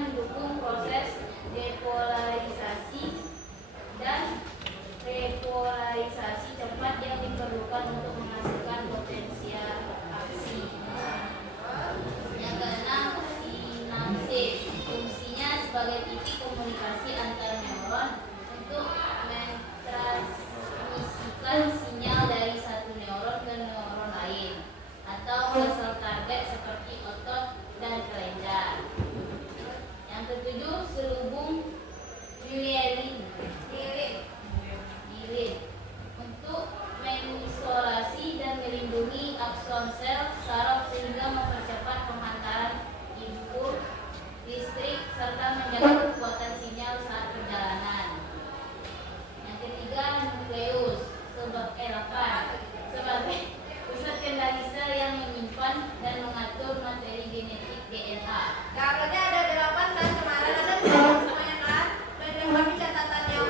mendukung proses depolarisasi dan repolarisasi cepat yang diperlukan untuk menghasilkan potensial aksi. Yang keenam, sinapsis. Fungsinya sebagai titik komunikasi antar neuron untuk mentransmisikan sinyal dari satu neuron ke neuron lain atau ke sel target seperti otot dan kelenjar. Yang ketujuh, selubung myelin untuk mengisolasi dan melindungi akson sel saraf sehingga mempercepat pengantaran impuls listrik serta menjaga kekuatan sinyal saat perjalanan. Yang ketiga, nukleus sebagai pusat kendali sel yang menyimpan dan mengatur materi genetik DNA. Gambarnya ada 8 kan, kemarin ada semuanya kan? Bagi kami catatan yang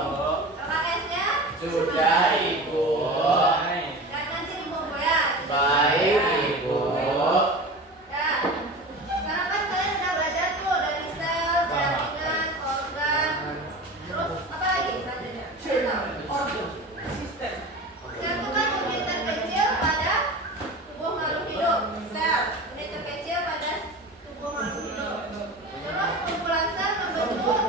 LKS-nya sudah Ibu. Dan nanti Ibu ya. Baik Ibu. Ya. Sekarang kan kalian udah belajar tuh dari sel, jaringan, organ, terus apa lagi selanjutnya? Sistem. Sel itu kan unit terkecil pada tubuh makhluk hidup. Sel, unit terkecil pada tubuh makhluk hidup. Terus kumpulan sel membentuk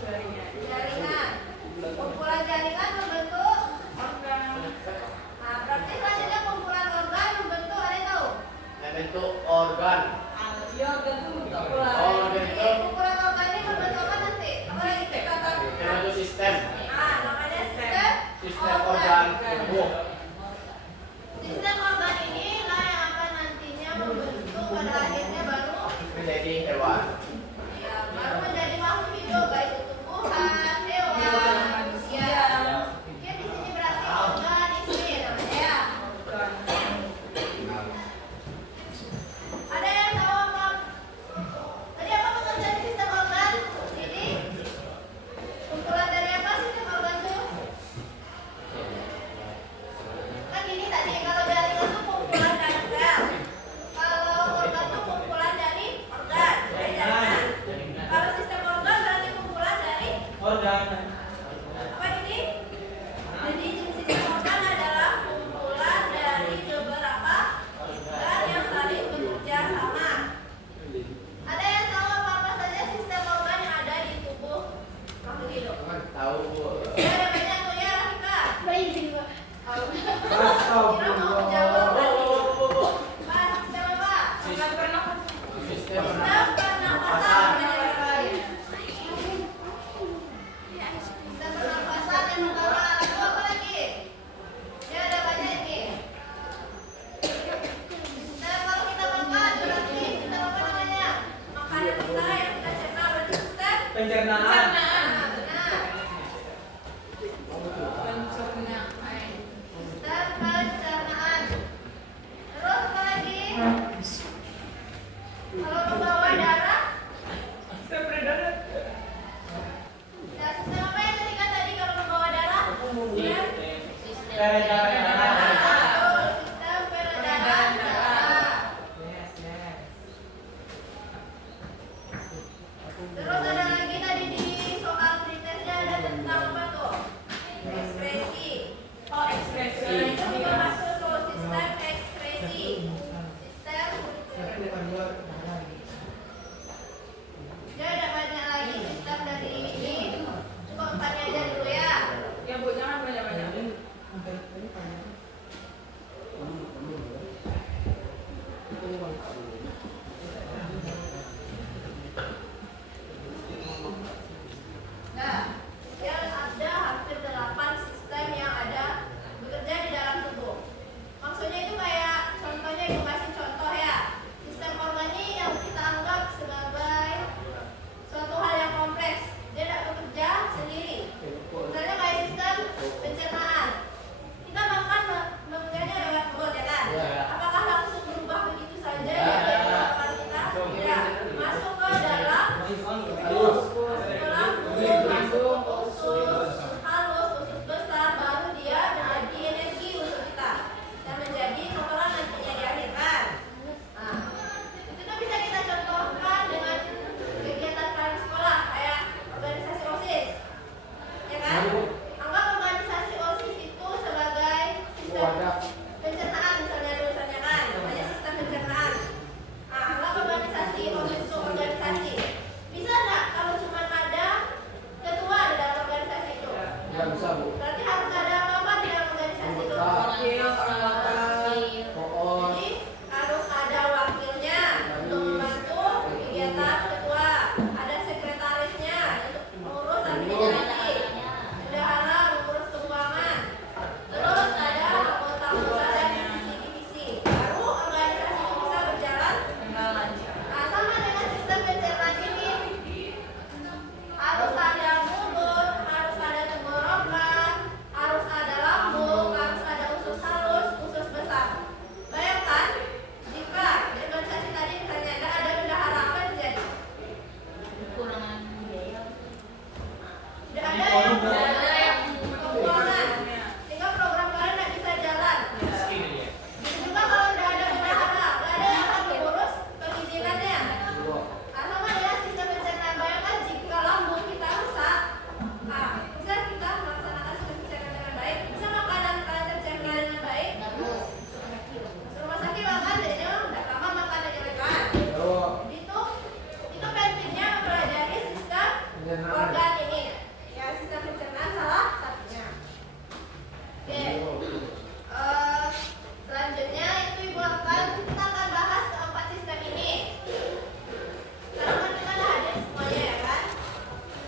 jaringan. Kumpulan jaringan membentuk organ. Nah, berarti selanjutnya kumpulan organ membentuk, ada yang tahu? Membentuk organ. Iya, tentu kumpulan. Ini kumpulan organ ini membentuk apa nanti? Apa lagi kata? Membentuk sistem. Ah, namanya sistem Organ tubuh. Sistem organ inilah yang akan nantinya membentuk pada akhirnya baru Menjadi hewan. ya, baru menjadi makhluk hidup, baik itu tumbuhan, hewan, manusia. Oke, di sini berarti organisme namanya ya. Ada yang tahu apa? Tadi apa pekerjaan sistem organ? Jadi kumpulan dari apa sistem organ itu? Kan gini tadi, kalau jaringan itu kumpulan dari sel. Kalau organ itu kumpulan dari organ, dari jaringan. Kalau sistem organ berarti kumpulan dari Organ. apa ini? Jadi sistem organ adalah kumpulan dari beberapa organ yang saling bekerja sama. Ada yang tahu apa saja sistem organ yang ada di tubuh makhluk hidup? Tahu Bu. Ya, ada banyak tuh ya, Rafika. Kira Astagfirullah. mau jawab Mas, sistem apa? Sistem Sistem pernapasan. pernapasan. Sistem pernapasan yang pertama. Lalu apa lagi? Ya, ada banyak ini. Sistem kalau kita makan berarti sistem apa namanya? Makanan kita yang kita cerna berarti sistem Pencernaan. Nah, benar. Sistem pencernaan. Terus apa lagi? Kalau membawa darah, ya sistem apa yang tadi kan tadi kalau membawa darah? Peredaran. Betul, sistem peredaran darah. Terus ada lagi tadi di soal pretesnya ada tentang apa tuh? Ekspresi. Itu juga masuk tuh sistem ekspresi. Ya ada banyak lagi sistem dari ini. Coba empatnya aja dulu ya. Ya Bu, jangan banyak-banyak. organ ini. Ya, sistem pencernaan salah satunya. Oke. Selanjutnya itu Ibu kita akan bahas keempat sistem ini. Sekarang kan kita ada hadir semuanya ya kan?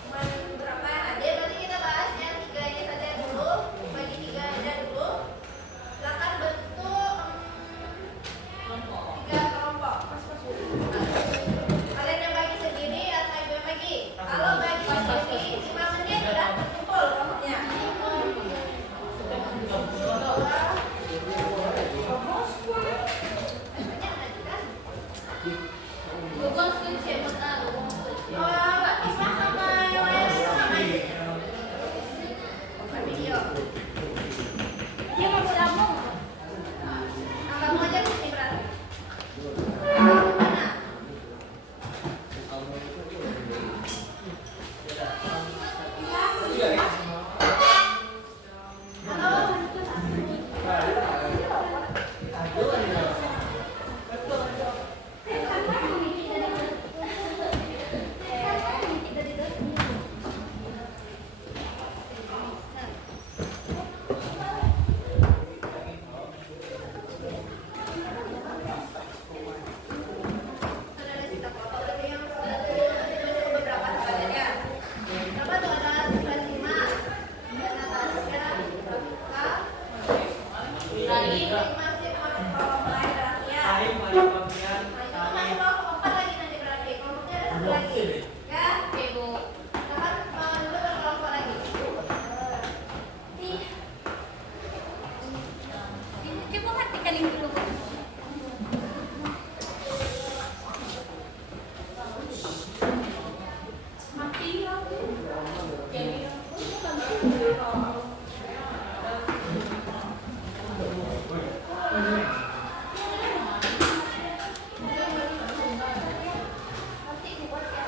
Cuma berapa yang hadir? Berarti kita bahas yang tiga ini saja dulu. Bagi tiga aja dulu. Silakan bentuk tiga kelompok. Kalian yang bagi sendiri atau ibu yang bagi? Kalau bagi sendiri 5 menit sudah terkumpul kelompoknya. Gugun skripsi benar, gugun skripsi. Oh, Mbak Kisma sama yang lain sama aja. Bukan video. Dia mau gabung. Kamu aja di sini berarti. Kamu mana? Saudara kita foto berarti yang beberapa sekalian ya. Berapa tuh ada 95, ada Natasha, Rafika, Lagi. masih kelompok lain Rafia. Aing paling bagian. Nah, itu masih kelompok 4 lagi nanti berarti. Kelompoknya ada satu lagi. Ya. Oke, Bu. Silakan dulu berkelompok lagi. Coba hatikan ini dulu. Mati aku. Jadi Nanti dibuat ya.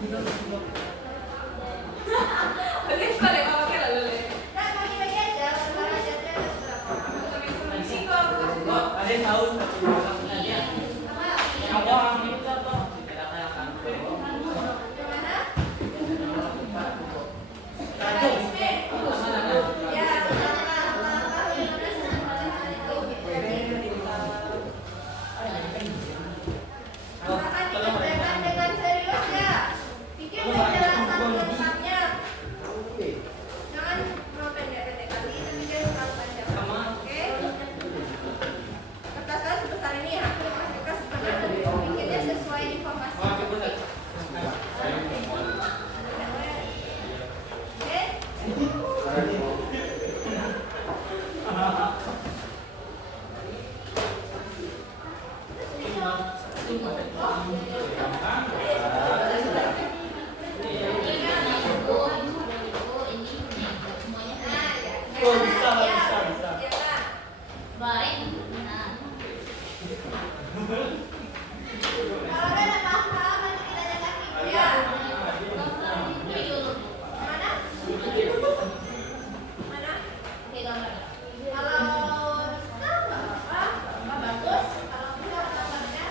Oke, sekali kalau kayak lalu. Dan bagi-bagi aja, sekarang aja berapa? Ada yang tahu Sama. orang itu apa? Gimana? Kacung. Ya, sama sistem pelajaran itu. Akan dikerjakan dengan serius ya. Pikir penjelasan lengkapnya. Jangan mau pendek-pendek kali, tapi jangan terlalu panjang. Oke? Kertasnya sebesar ini ya. Kertas sebenarnya bikinnya sesuai informasi. Oke? Nah, ya. Oh, bisa, Ya, bisa. ya, Kak. Baik. Nah, Kalau ada paham, nanti kita jaga ibu ya. ini dulu. Mana? Mana? Oke, gambar. Kalau bisa nggak apa-apa, bagus. Kalau bisa gambarnya.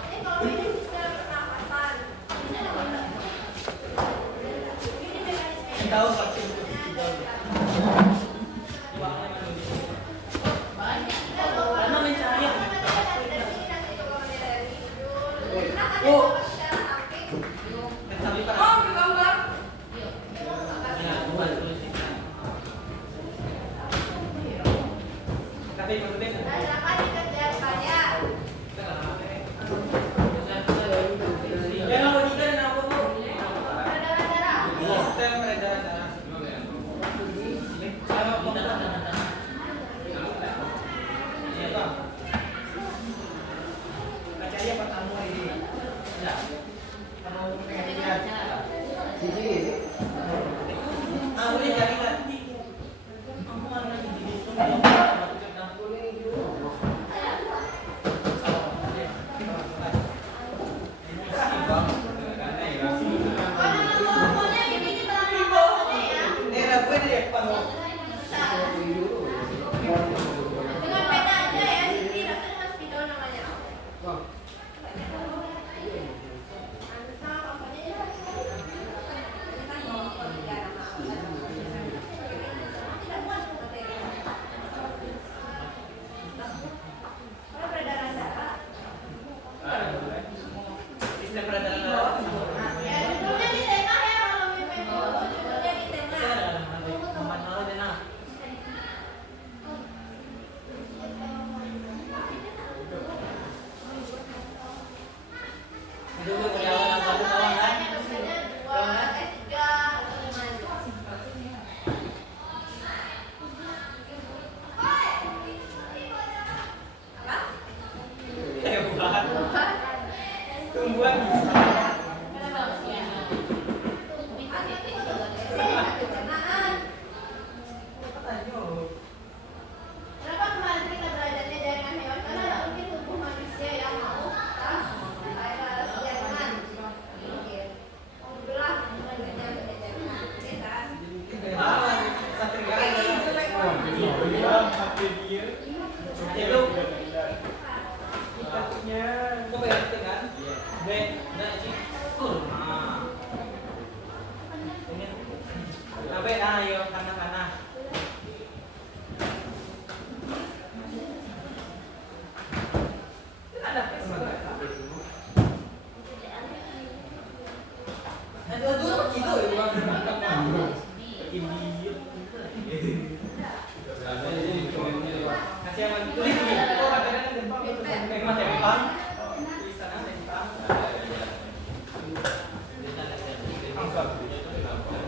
Ini kalau ini sistem pernapasan. Ini apa enggak? Ini mekanisme. Tahu pasti. Banyak. Karena mencari yang Oh. sampai Oh, ke gambar. Yuk. ya bukan tulis tapi maksudnya ya nggak mau juga apa tuh sistem peredaran darah sama peredaran iya bang bacanya pertama ini ya kalau pengen lihat boleh cari nanti kamu mana di Dengan peta aja ya, Siti. Rasanya Mas Pido namanya. Peredaran darah. sistem peredaran darah Ya, judulnya di tengah ya kalau mimpi judulnya di tengah. dulu perjalanan kamu kawan kan Dosennya 3, 5. Apa? ya bukan tumbuhan Pencernaan. Kenapa kemarin kita belajarnya jaringan hewan? Karena tak mungkin tubuh manusia yang mau jaringan. Belah jaringan. itu kok berarti kan nah sih ini ayo kanan Ada Facebook. dulu begitu ya bang kasih yang tulis ini kok katanya memang tempang tulisannya tempang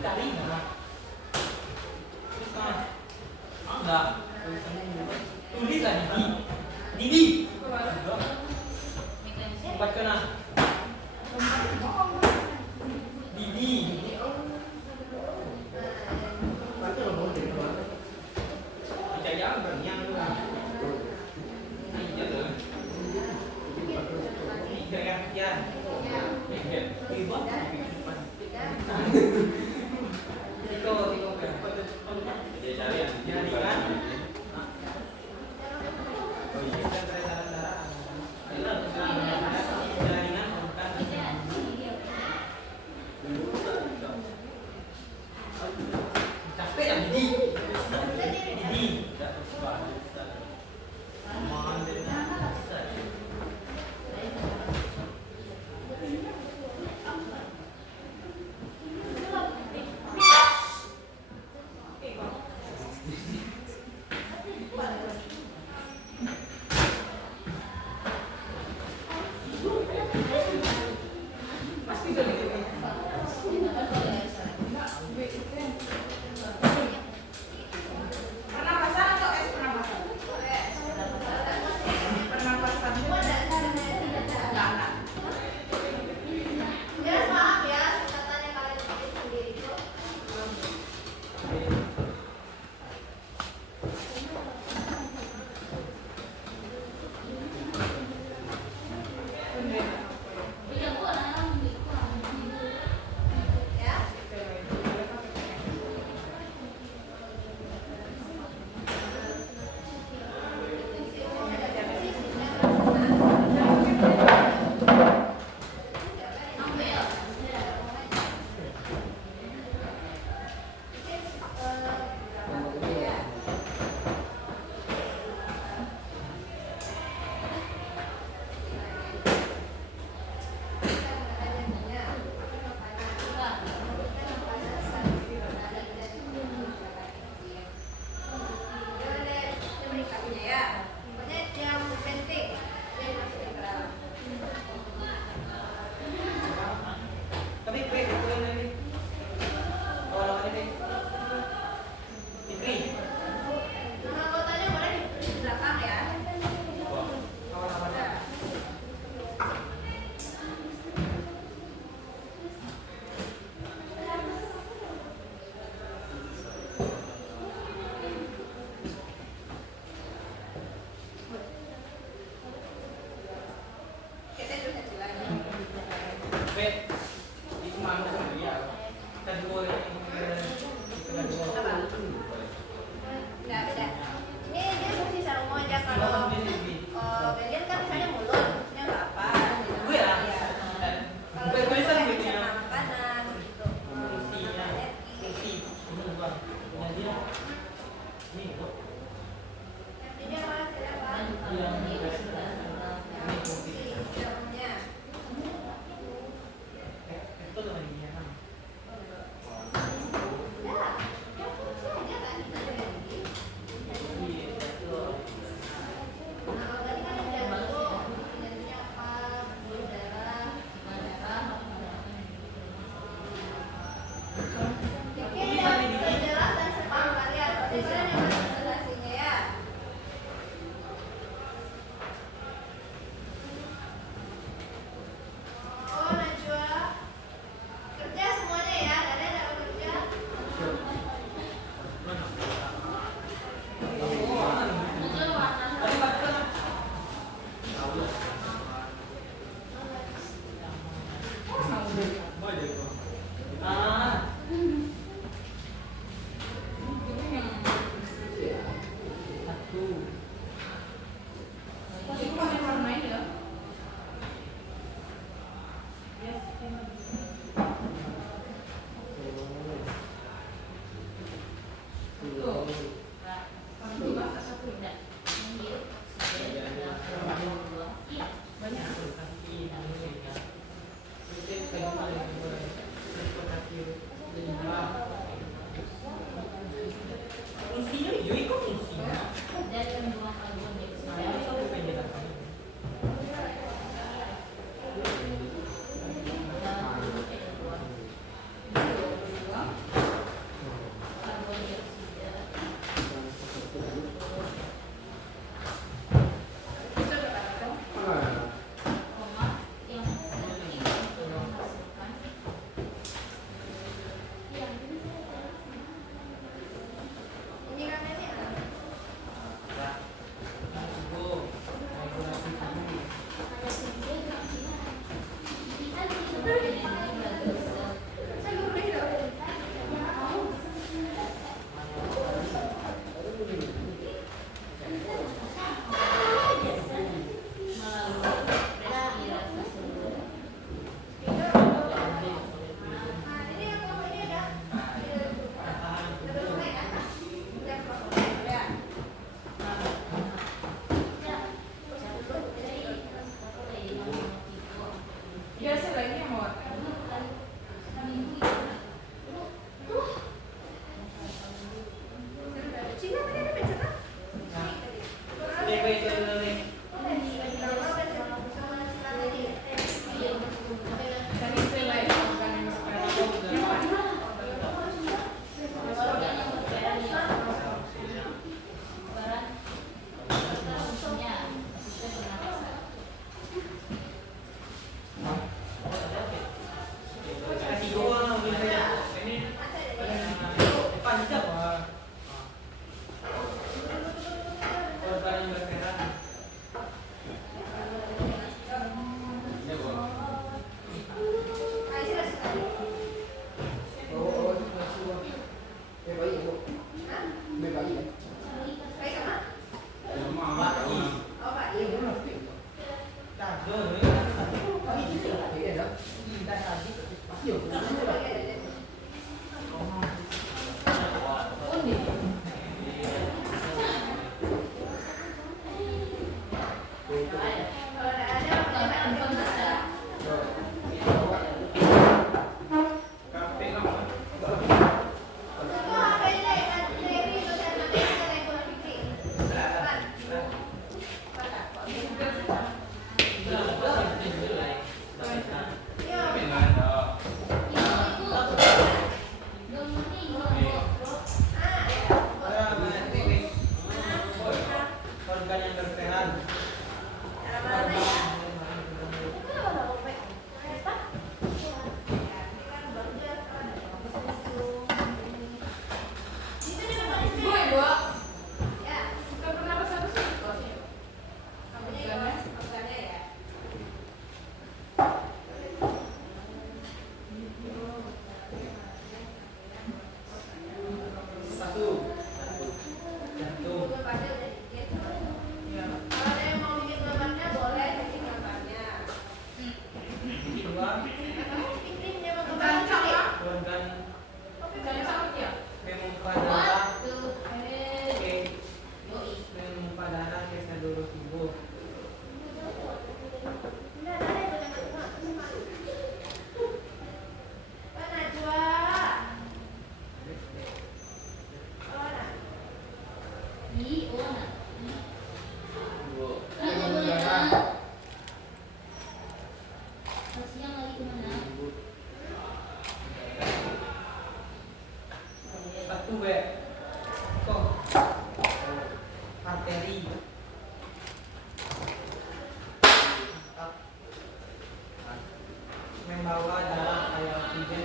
cari nggak enggak tulis lah Didi buat kena Didi jangan berniang lu ini aja tuh ini kira-kira Dia cari yang capek yang di Pernapasan atau es pernapasan? Pernapasan. Guys, maaf ya, catatan yang kalian bikin sendiri itu. Ya. tapi gue itu yang ini awal-awalnya deh Fikri Anggotanya boleh di belakang ya. awal-awalnya Kita terus aja lagi. gue itu mana sama dia tadi gue Apa? Enggak beda. Ini dia fungsi sarungo aja kalau Belian kan misalnya mulut, maksudnya nggak apa. Gitu. gue ya Iya. Kalau gue tulisan sarungo gitu kayak ya makanan gitu. fungsinya fungsi ini bang punya dia ini kok Jadi apa? Siapa? yang Yang fungsi sarungnya. itu namanya dia kan Ya, yang fungsi aja kan kita ada lagi. Nah, kalau tadi kan udah dulu intinya apa? Bulu darah, bikin yang sejelas dan separuh karya. Berarti kalian yang presentasinya ya. Oh, Najwa. Kerja semuanya ya, kalian dapat kerja. ah satu Pasti itu pakai warna ini ya. Tuh. Satu juga, satu. Banyak. fungsinya iya itu fungsinya Dan membuang karbon saya dioksida. satu penjelasan Karbon dioksida. Bisa berapa dong? Koma yang nanti menghasilkan Ini kan ini ya. itu regulasi kamu Organ yang berperan. Ibu, Ibu. Kita pernah ke sana sih? Satu. Jantung. Ya. Kalau ada yang mau bikin gambarnya boleh bikin gambarnya. Dua. Ini dia mau Dan gambar sama. Organ Dan sama ya? memompa darah. Waktu Oke. Yoi. Memompa darah ke seluruh tubuh. Enggak ada yang boleh Najwa. Oh, nah. Iona. Dua. Kenapa boleh kan? Siang lagi kemana? Satu B. Kok. Arteri. Membawa darah kayak oksigen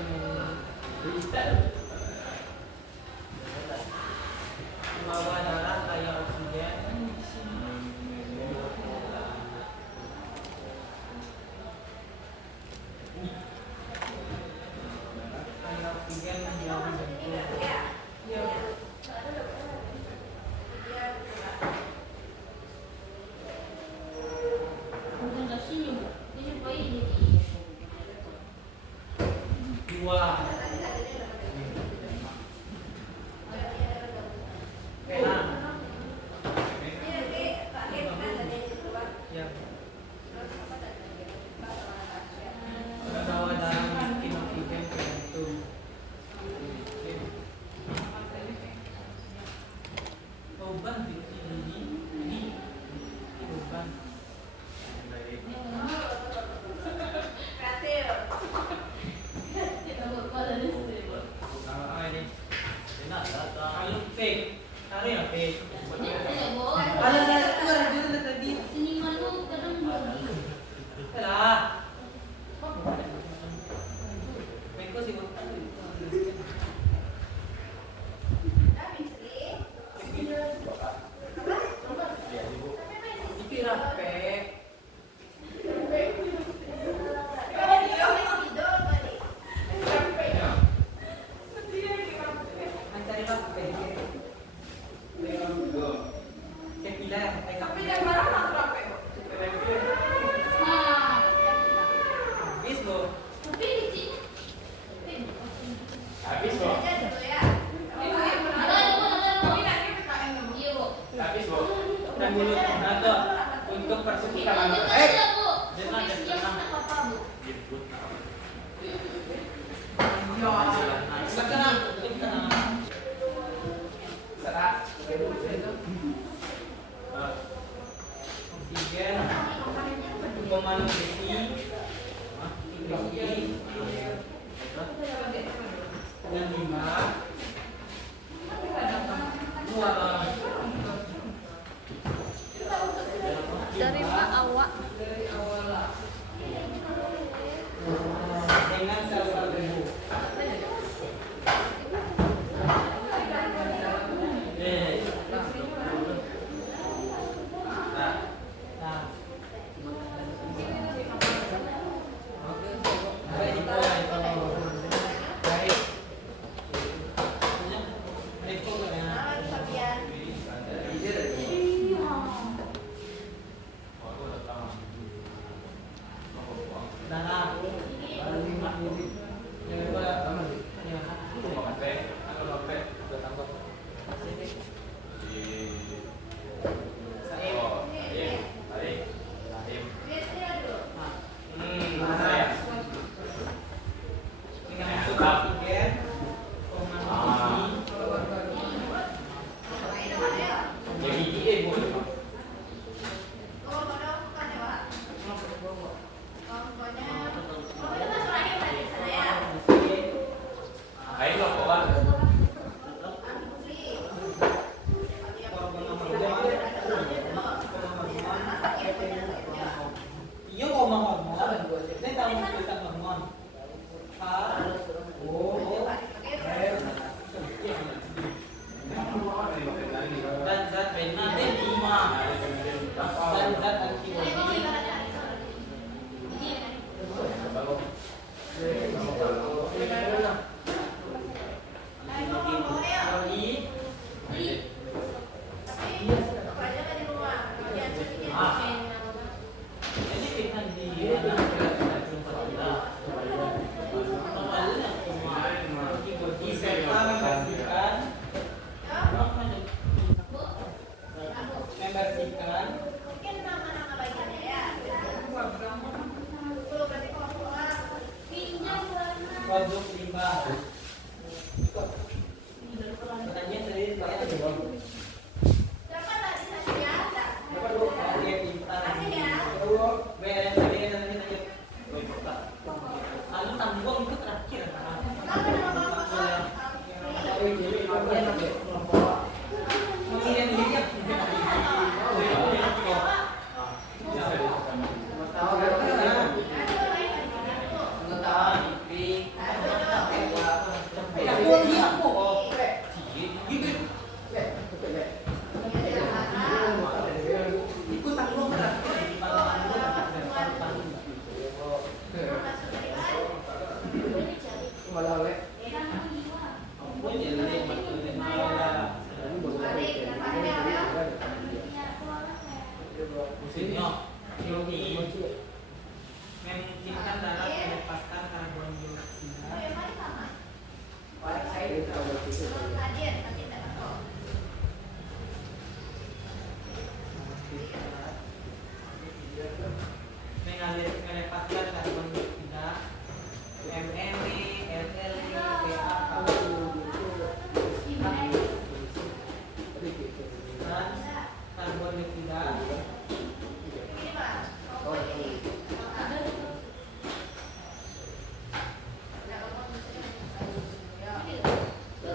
membawa darah kayak oksigen kayak oksigen yang dibentuk. Iya. Bukan gak senyum. Ini apa ini? Dua. Pena. Ya. Membawa darah miskin oksigen ke jantung. Obat di obat. Kreatif. Rambut kepala produk limbah. Pertanyaan dari saya jawab. Siapa tadi tanya? Berapa dulu? Oke, pintar. Kasih ya. Beres tadi nanya. Lalu tanggung itu terakhir. Mengirim diri ya. Memungkinkan darat melepaskan karbon dioksida. Melepaskan karbon dioksida. MME, LLE, PAK, dan karbon dioksida.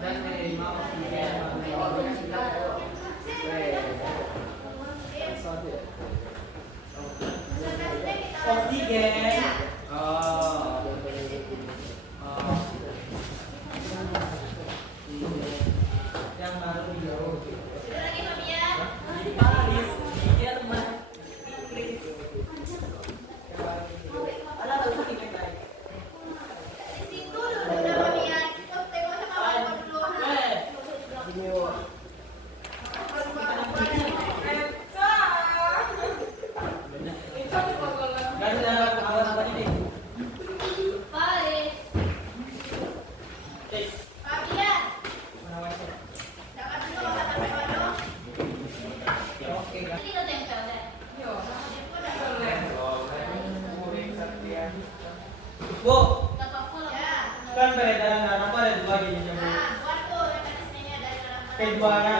Dan menerima oksigen. Oh. Yang baru di Paris, di Jerman, Inggris. Ada tuh tiket lain. Gak ada awal apanya nih? Paris. Oke, Ini kita tempel deh. Bu, Tapak pulang. kan peredaran darah apa ada dua jenisnya Bu? Keduanya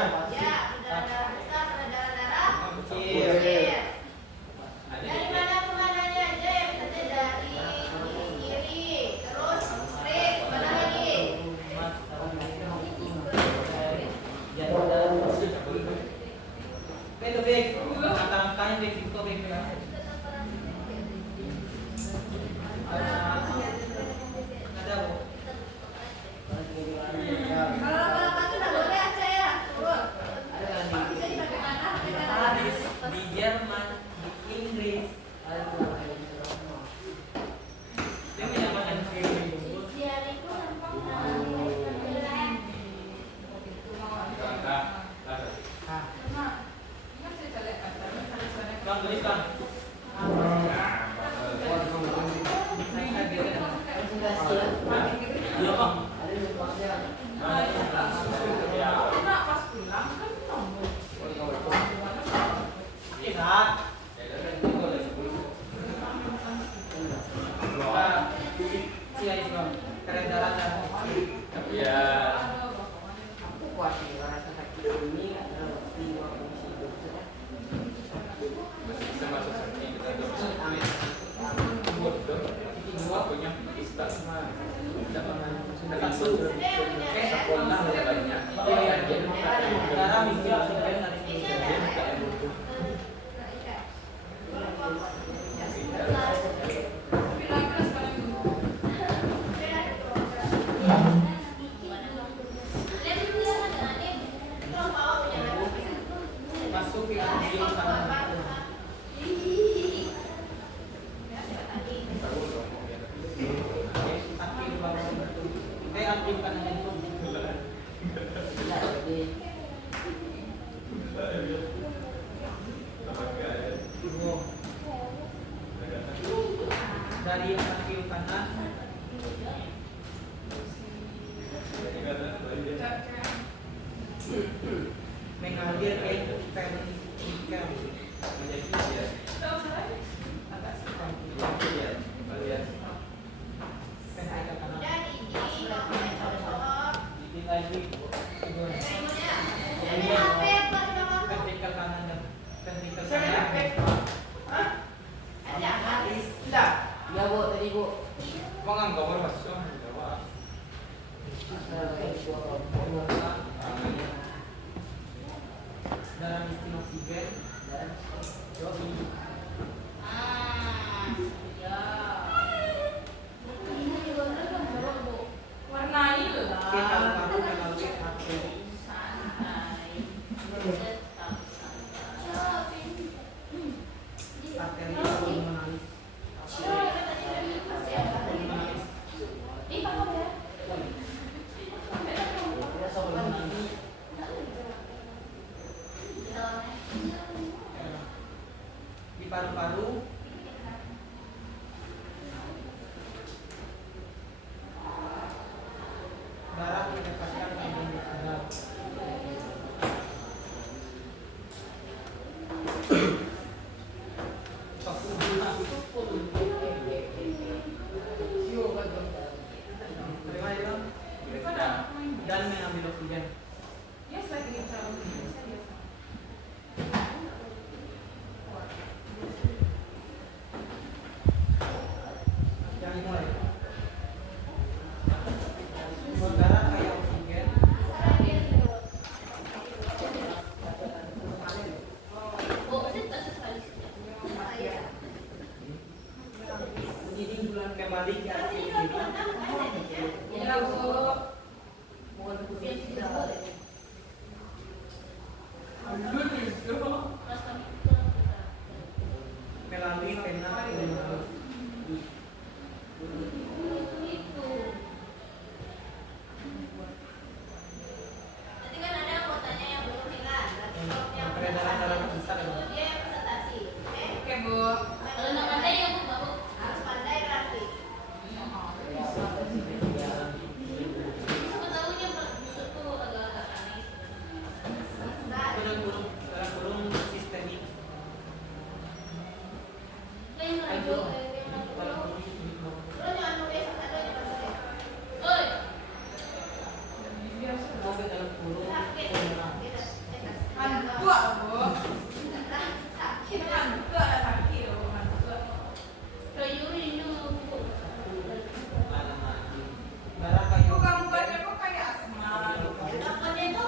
kecil. Dari mana kemananya aja ya, misalnya dari kiri, terus straight, mana lagi? Itu Bik, angka-angkanya Bik, itu Bik. Ada Bu. Kalau lama-lama tuh nggak boleh aja ya, turun. Bisa dipakai mana? Paris, di Jerman, di Inggris. Dia menyamakan Bang, tulis Bang. Iya Bang. Bisa. Iya, iya. Kerendaran dan Ya. Bisa masuk sini kita punya pista. Dekat tuh. Sekolah banyak. darah bisa sampai dari masuk ke video sana. Aktifkan handphone. Dari kaki kanan mengalir ke ventrikel. kembali ke arah Pasti kiri. kalau kurang tahu kan jadinya. Iya, Bu. Aduh, itu. Pas kami pulang kita. Melalui pena Itu. Nanti kan ada anggotanya yang belum hilang. Berarti kalau yang peredaran dalam besar itu dia yang presentasi. Oke? Oke, Bu. Kalau nak pandai ya Bu, baru. Harus pandai berarti. Siapa tahunya itu agak aneh. Bisa. dalam kurung sistemik. Kayak Ayo, yang dalam nak kurung sistemik. Terus jangan nulis satu jangan nulis. Oi, Sampai dalam kurung Sakit. penyerang. Kita Handuk, Bu. sakit. Handuk ada kaki, Bu. Handuk. Rayuri ini Bu. Darah kayu. Bukan-bukannya kok kayak asma. Namanya itu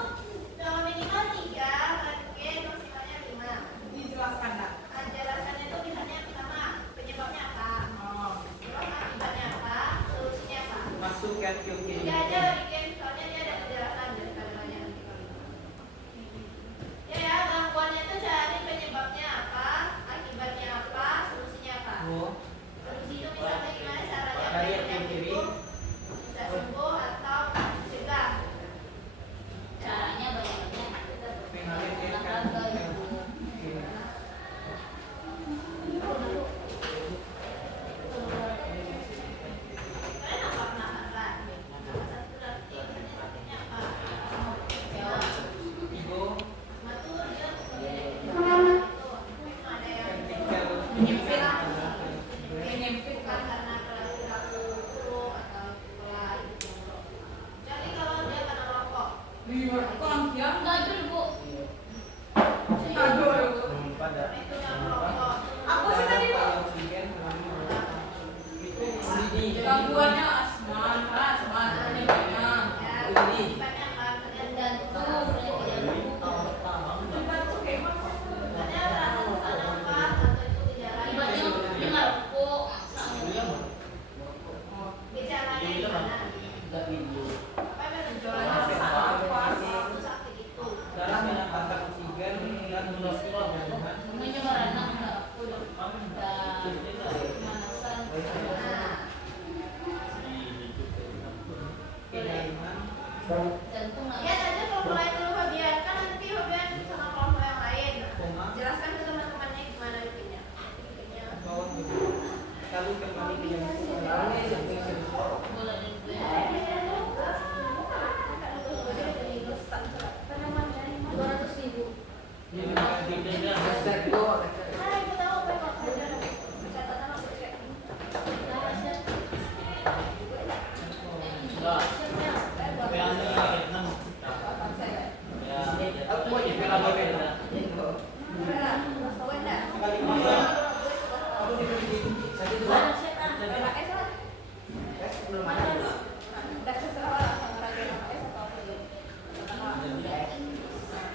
jangan minimal 3, oke, maksimalnya 5. Dijelaskan, Nak. Penjelasannya itu misalnya pertama penyebabnya apa, Oh. terus akibatnya apa, solusinya apa. Masuk ke kiri. Tiga aja bikin, soalnya dia ada penjelasan daripada banyak nanti kalau itu. Ya, gangguannya itu cari penyebabnya apa, akibatnya apa, solusinya apa. Oh, Solusi itu misalnya gimana caranya Dari biar yang penyakit kiri. itu bisa sembuh atau cegah. Caranya banyak-banyak kita mengalir ke olahraga kiri. Ibu. Kalian apa penasaran? Penasaran itu berarti misalnya sakitnya apa? Ya. Ibu, Asma tuh dia penyakit itu ada yang vertikal. menyempit kan karena perilaku buruk atau pola hidup yang buruk. Jadi kalau dia karena rokok, Iya, kok dia? Enggak dulu Bu. Aduh, Bu. Pada itu yang rokok. Apa sih tadi, Bu? oksigen itu Gangguannya asma, asma, penyebabnya. Ya, akibatnya apa? Dan tuh penyakit jantung. Dibantu kayak mana? Misalnya merasa sesak nafas atau itu gejalanya. Akibatnya dia ngerokok. Gejalanya gimana? Apa yang Gejalanya menunjukkan sesak nafas. itu sakit itu? darah menambahkan oksigen dan menutupi kandungan. Namanya merenang ngerokok dan pemanasan. Nah, Kedaiman Jantung nggak. lihat aja kalau mulai dulu Fabian kan nanti Fabian sama kelompok yang lain. koma Jelaskan ke teman-temannya gimana bikinnya. Bikinnya. bawah tubuh. Lalu kembali ke yang Bola dan gue. 200.000. Hai, kita mau pakai kok aja. Catatan aku cek. Aku mau jadi lama beda. Udah, tahu enggak? Kali ini aku diberi saya dua. Pakai salah. Belum Mana ada. dulu? Udah terserah lah sama raga pakai atau apa dulu.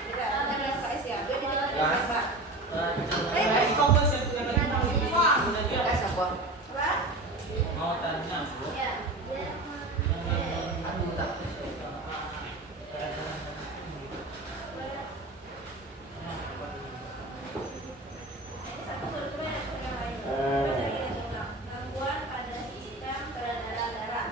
Tidak, ada KS ya. Dia di Pak. Kau pun saya Apa? Mau tanya Bu, Ya. Gangguan pada sistem peredaran darah.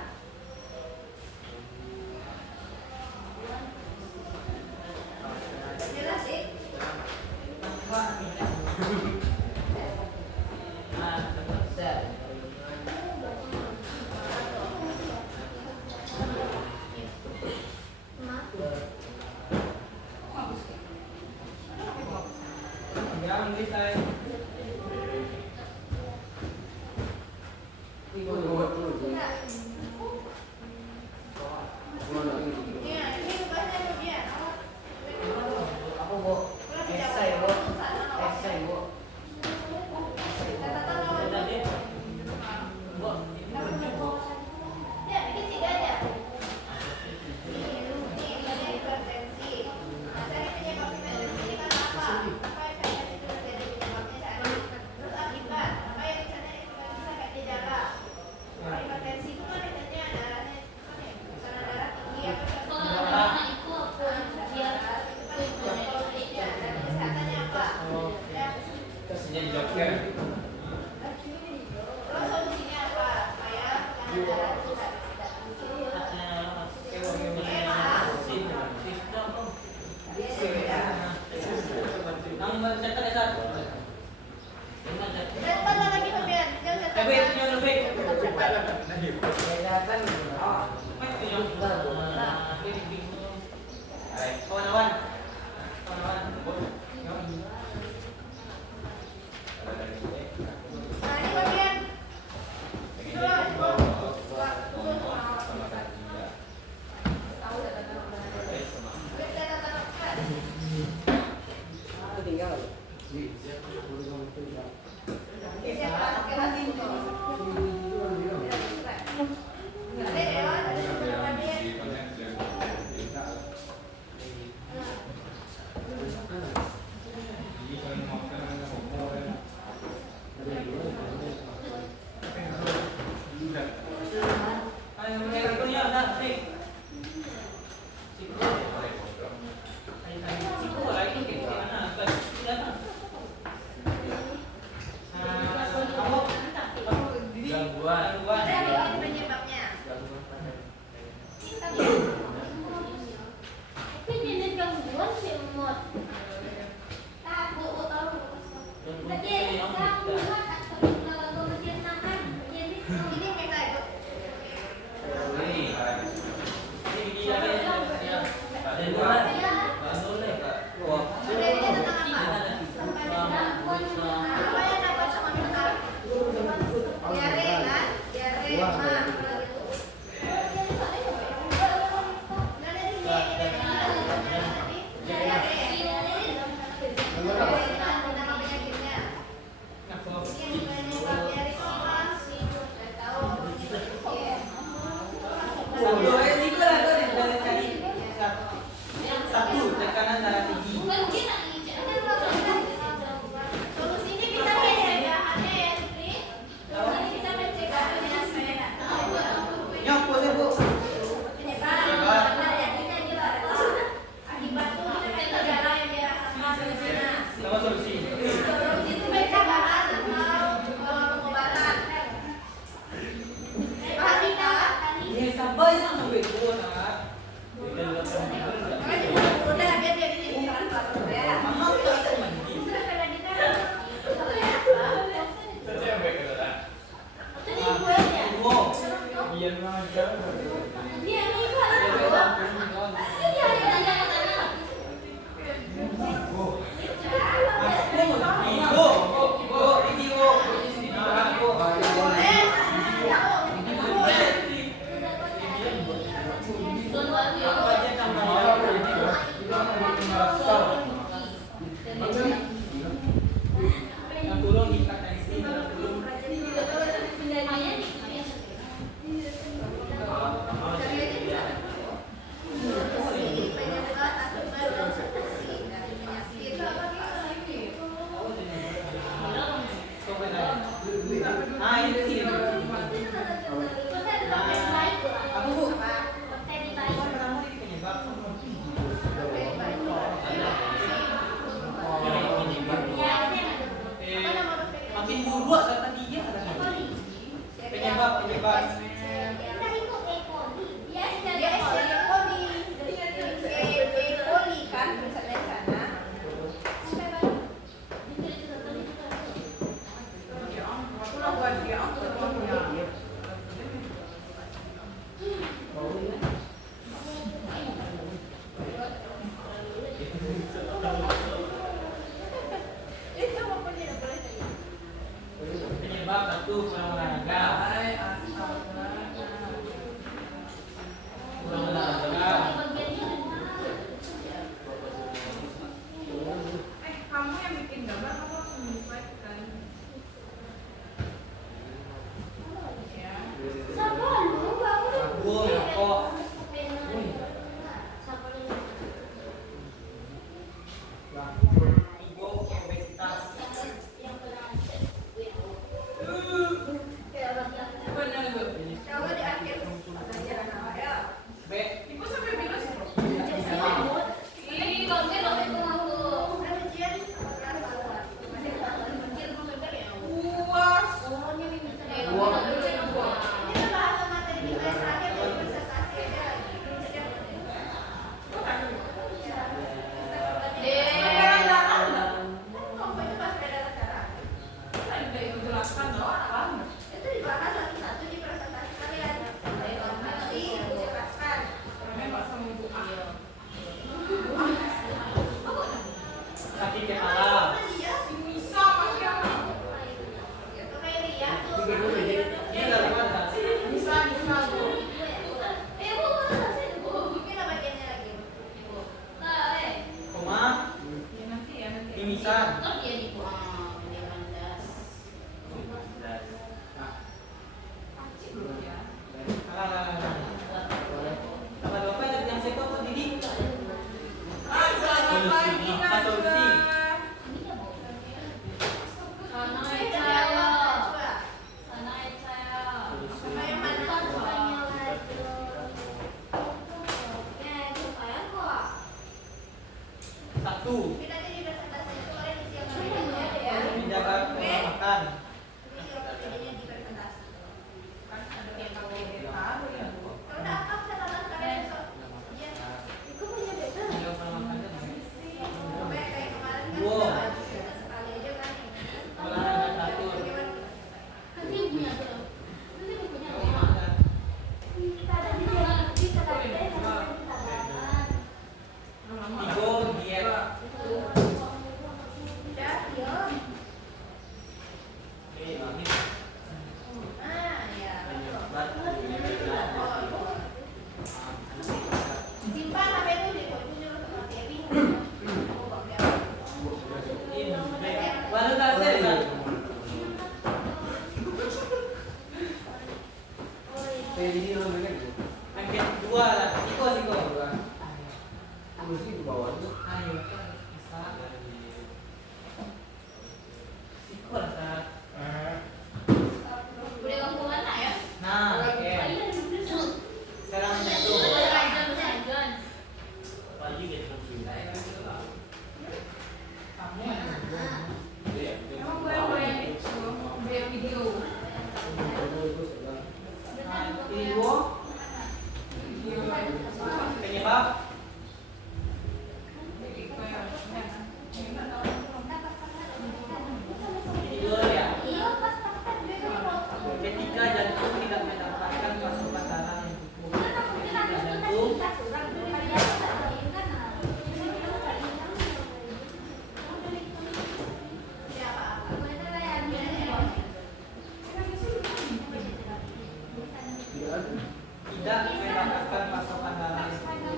Kawan-kawan. Nah, ini bagian. Ada penyebabnya. Ini mereka itu. Materinya tentang apa? Apa yang dapat sama kita? Diare kan? Diare mah. Satu, tekanan darah tinggi. Solusinya kita pencegahannya ya, Fitri. Solusinya kita pencegahannya supaya nggak tahu. Nyok, pose bu. Penyebaran penyakitnya juga akibat tuh gejala yang dirasakan di sana. Sama solusi. Solusi itu pencegahan atau pengobatan. Paham kita? Ya sabar ya sampai itu nak. Udah biar dia ini bukan pasal ya. Mahal tak sama ni. Yang tolong ikat dari sini, tolong. Ah, ini dia. Apa bu? Pertama ini penyebab. Makin buruk saat tadi ya. Penyebab. Penyebab satu kurang olahraga. Kurang olahraga. Kamu yang bikin gambar, kamu langsung menyesuaikan. Ya. Bu, kok. Ibu obesitas. Benar bu. Coba di akhir pelajaran awal ya. B. Ibu sampai minus. Ini kalau kita mau ujian Puas. kita bahas materi kita yang terakhir dari presentasi aja lagi. Kamu itu pas beda darah. Tadi udah jelaskan doang. Itu dibahas satu-satu di presentasi kalian. Jadi lo kan angkat dua lah. Siko. Terus di bawah tuh. Ayo bisa. Siko lah Sat. Udah kamu kemana ya? Nah, oke. Sekarang satu. John. Pagi gitu kan. Kamu Emang gue yang bayar video. Ibu penyebab ini dulu ya. Ketika jantung tidak mendapatkan pasokan darah yang cukup, ketika jantung tidak mendapatkan pasokan darah yang cukup.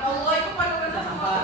Allah itu paling sama.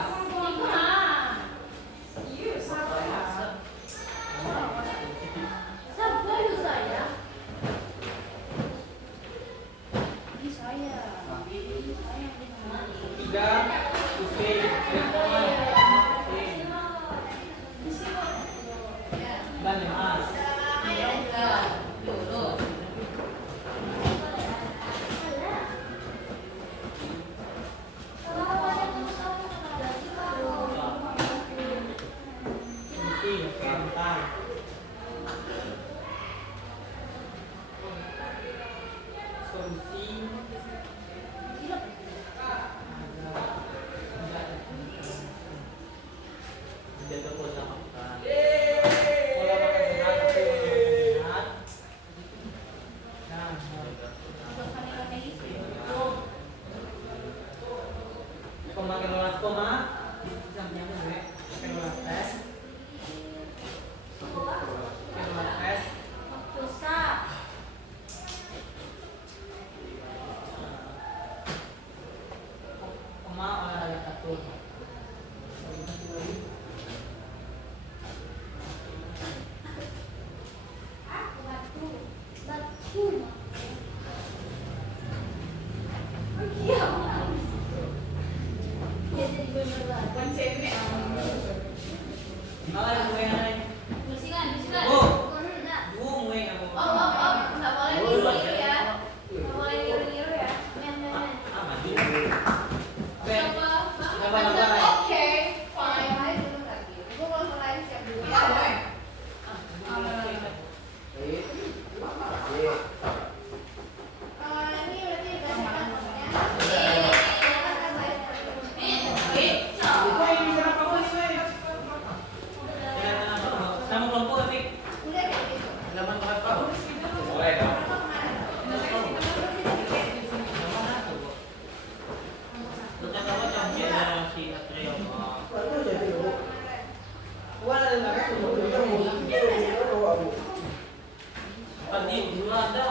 Padi, dulu ada.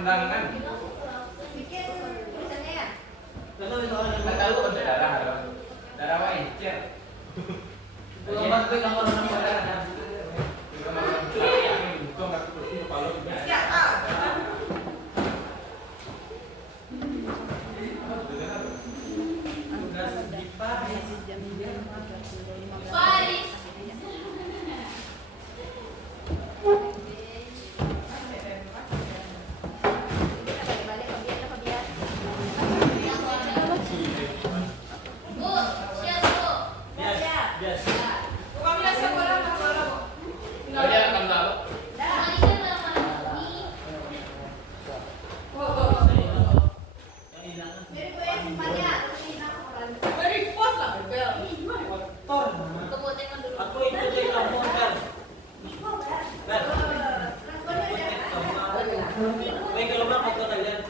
pandangan. Bikin tulisannya ya. Karena misalnya Nggak tahu kok ada darah ada. Darah apa encer? Lompat gue nggak mau nonton darah. Paris. Balik ke biar apa biar. Bu, siap bu. Siap. bias. Kami nggak siap bola, nggak bola, Bu. Tinggal Dia akan tahu. Dah. Kali kan dalam ini. Bu, Bu. Yang hilangan. Jadi gue yang simpannya. Ini aku orang. Dari pos lah, bel. Kotor. Kebutuhan dulu. Aku ikutin kamu kan. Kan. Transfernya udah. Baik kalau mau foto kalian.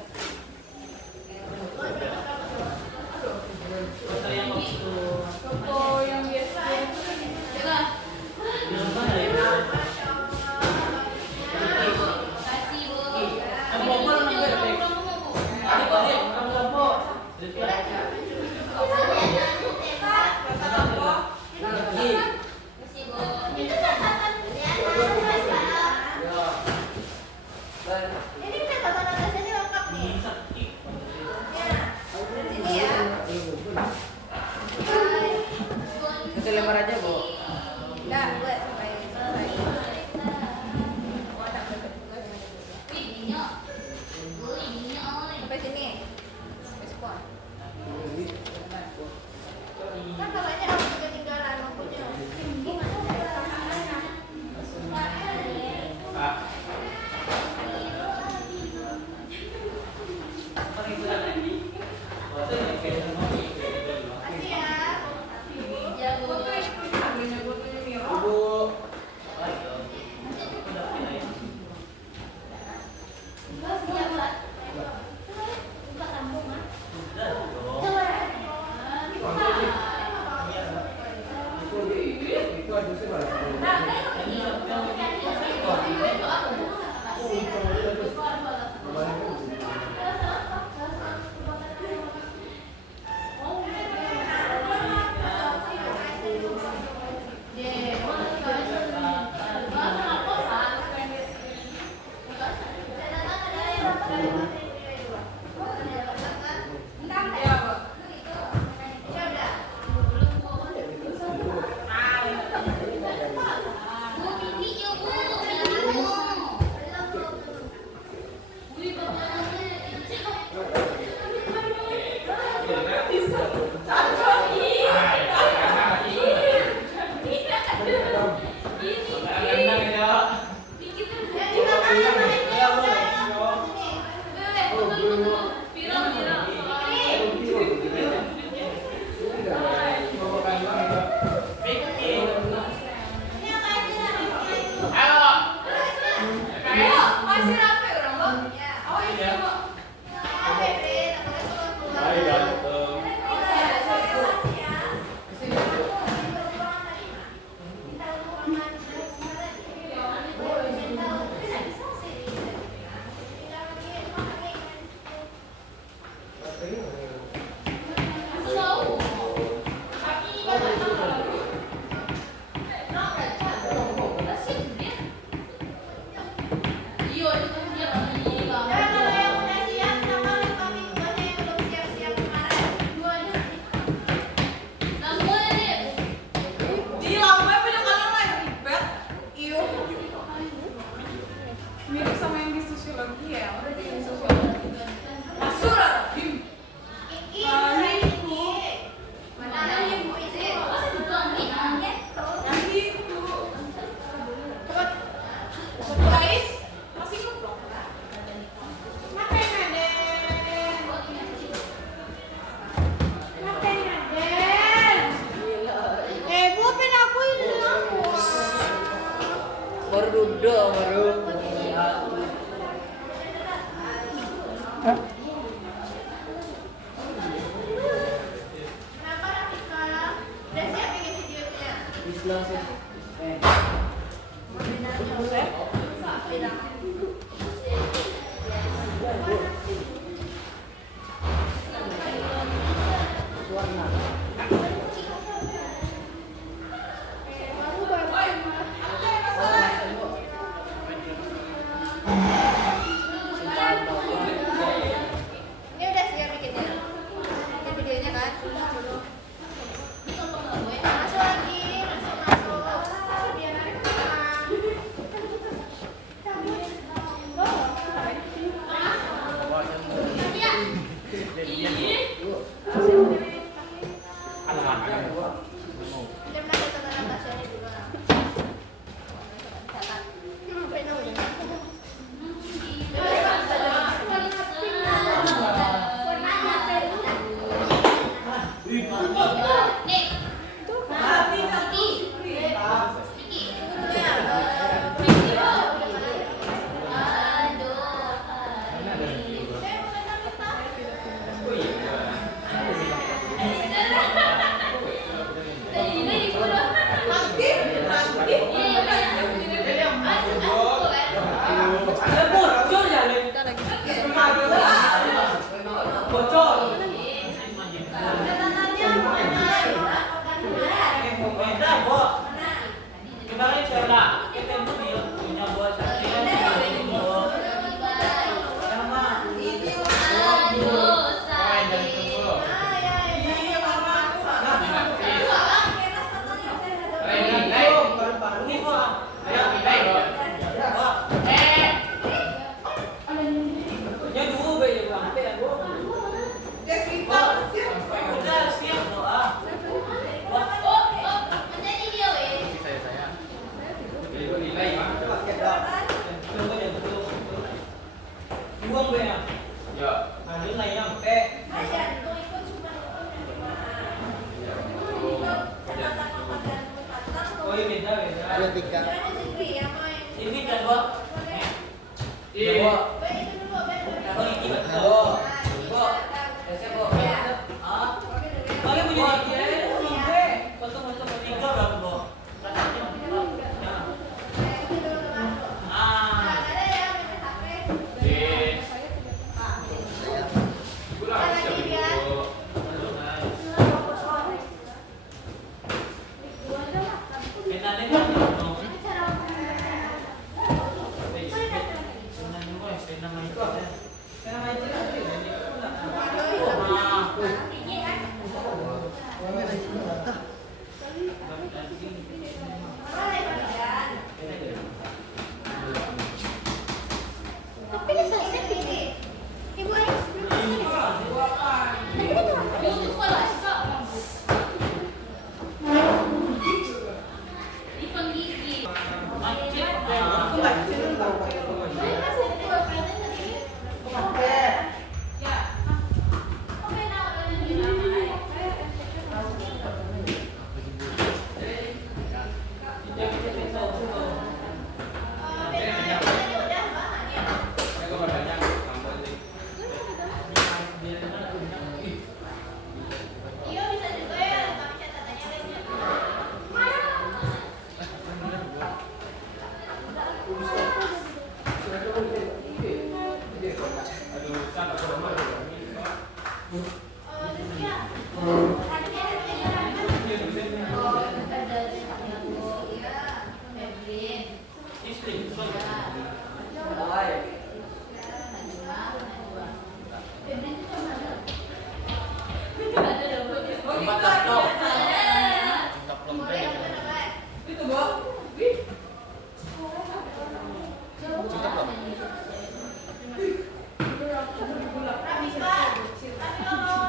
Foto yang waktu. Foto yang biasa. Coba. Yang mana ya? Kasih bu. Kamu apa namanya? Tadi kok dia kamu apa? Kata apa? Kasih bu. Ini kita tata-tata sini lengkap nih. Ini sakit. Ya. Dari sini ya. Bye. Kita lempar aja, Bu. Udah, gue sampai selesai. Wih, minyak. Bu, minyak oi. Sampai sini. Sampai sekolah. Kan kalanya aku juga tinggalan maksudnya. Gimana caranya? Ah. Apa itu lagi? Foto yang kayak sama ini. Makasih ya. Ya bu. Foto yang harganya fotonya Miro. Bu. Ayo. Udah pilih. Siap pak. Buka tampung ah. Udah dong. Itu aja sih, Mas. Ini yang Iya, Bu. Bu, mini yuk bu. Mini bu. Wih, bapaknya. Masih rapi orang, Bu. Oh, iya, Bu. Iya, itu kan Buang B nya. Ya. Lanjut lain yang P. Nah, jantung itu cuma itu yang gimana? Ikut kata-kata jantung patah. Oh iya beda beda. Jangan sendiri ya, Moy. Ini kan gua. Iya. B itu dulu, B dulu. Oh ini betul. Nah, Bo. ini Bo. ya. Ah. Oke, dulu ya. Kalian punya Oh, dia iya. belum B. Foto-foto tiga berapa, Bo? Katanya. Ya. Nah, itu dulu masuk. Ah. Nah, ada yang minta HP. Iya. Pak. Kurang bisa begitu. Penanya kan no. Iya bisa juga ya, tapi catatannya lainnya. Aduh, sama sama. Oh, Rizkia. Tadinya ada penjelasan. Oh, ada Santiago. Iya. Febrin. Istri. Febrin itu sama ada. Tempat laptop. Boleh apa namanya? Itu, Bo. Rapika. Rapika mau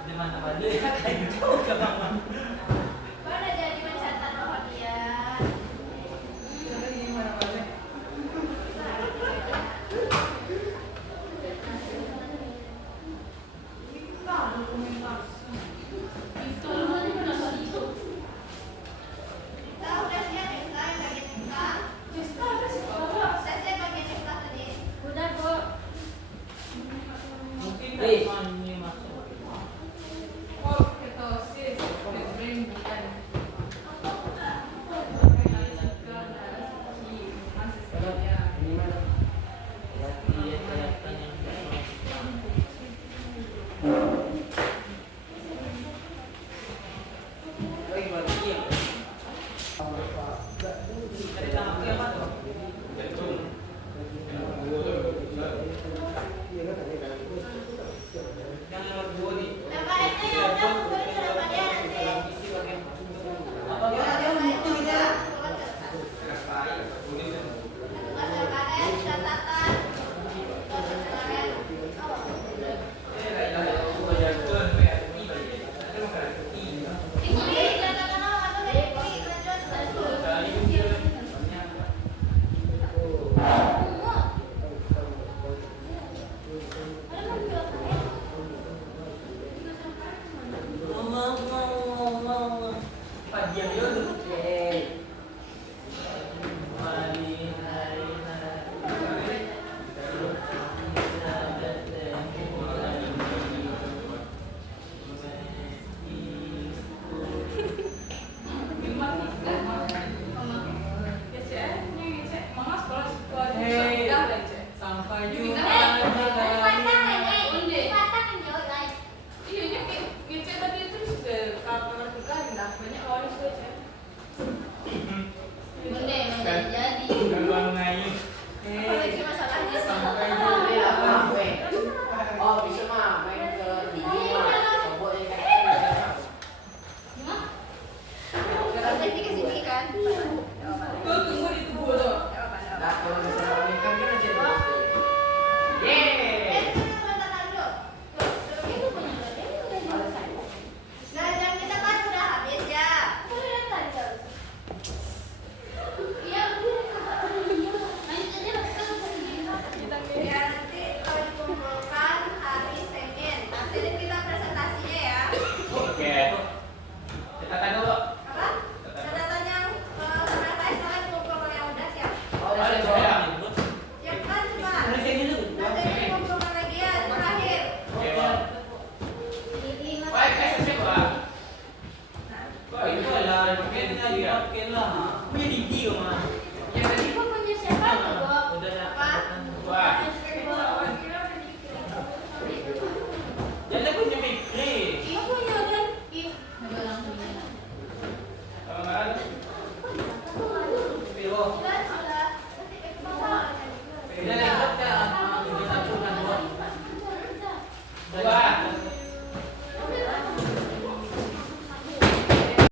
Di mana aja ya kayak gitu gampang. Mana jadi mencatat perhatian. Di mana aja. Kita udah siap ya, kita yang bagian kita. Saya siap bagian kita tadi. Udah, Bu. Mungkin Eh. ini masuk. Oh, ketosis. Brain bukan. Ini mana? Ya, iya, kelihatan yang Baik, berarti iya. Dari tangan ke apa tuh? Yang lewat dua nih. Lembarannya ya udah, kumpulin ke depannya nanti. Isi bagian Ya, lembarannya udah, keluar ke depan. Tugas LKS, catatan. Tugas LKS. Ikuti, catatan awal atau nggak ikuti, lanjut. Sampai Eh, jumpa dipatah kan, dipatah kan jauh guys. Bunda emang jadi. Galuan ngayu. Apa lagi masalahnya sih? Sampai Ini apa? Oh, bisa mah main ke video mah. Coba yang kayak Teknik ke sini kan? Nah, kalau misalnya ini kan kita coba. Nah, jam kita kan udah habis ya. Iya, ya nanti dikumpulkan hari Senin. Nah, Senin kita presentasinya ya. Oke. Kita tanya dulu. Apa? Catatan yang kenapa kalian kumpulkan yang udah siap. Oh, Ada ada coba. Siapkan semua. Hari kayak gitu. Nanti dikumpulkan lagi ya terakhir. Oke, Pak. Baik, siap, Pak. Pak, itu adalah pakainya dia pakai lah. Punya Didi mah. Yang tadi kok punya siapa tuh, Bob? Udah ada Apa? Wah. Jadi punya Fikri. Iya punya kan? Iya. Nggak langsung. Kalau nggak ada. Pilih. Sudah